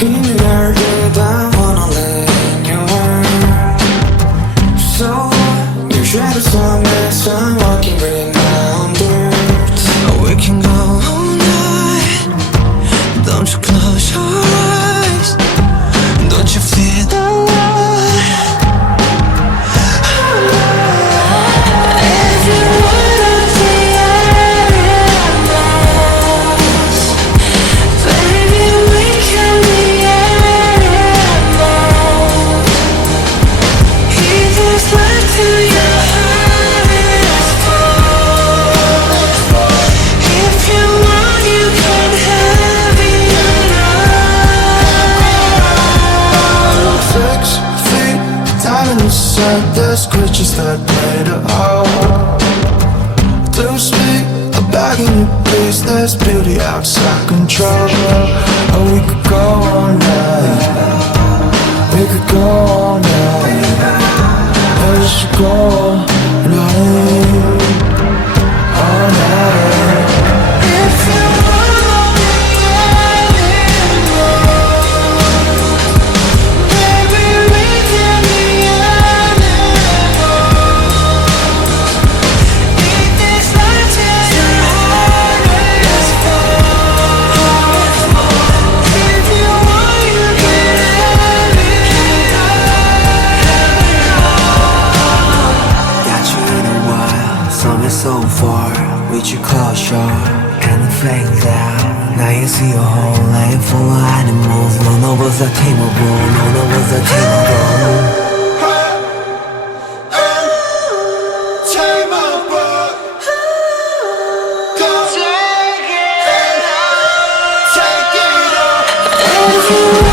힘을 알게 I wanna live in your world. So your shadows on me, so I'm walking right now on dirt. We can go all night. Don't you close your eyes. Don't you feel the light? If you wanna be animals, baby, we can be animals. He just lied to your heart is full. If you want, you can have it all. 6 feet down in the sun, there's creatures that play the heart. To speak, a bag in your place, there's beauty outside control. Oh, we could go all night. We could go all night. Let's go all night. All night. If you wanna be animals, baby, we can be animals. If this life till your heart is full. If you want, you can have it all. Got you in a while, summer so far. With your closure and the flames out. Now you see a whole life full of animals. None of us are tameable, none of us are tameable. Take it all.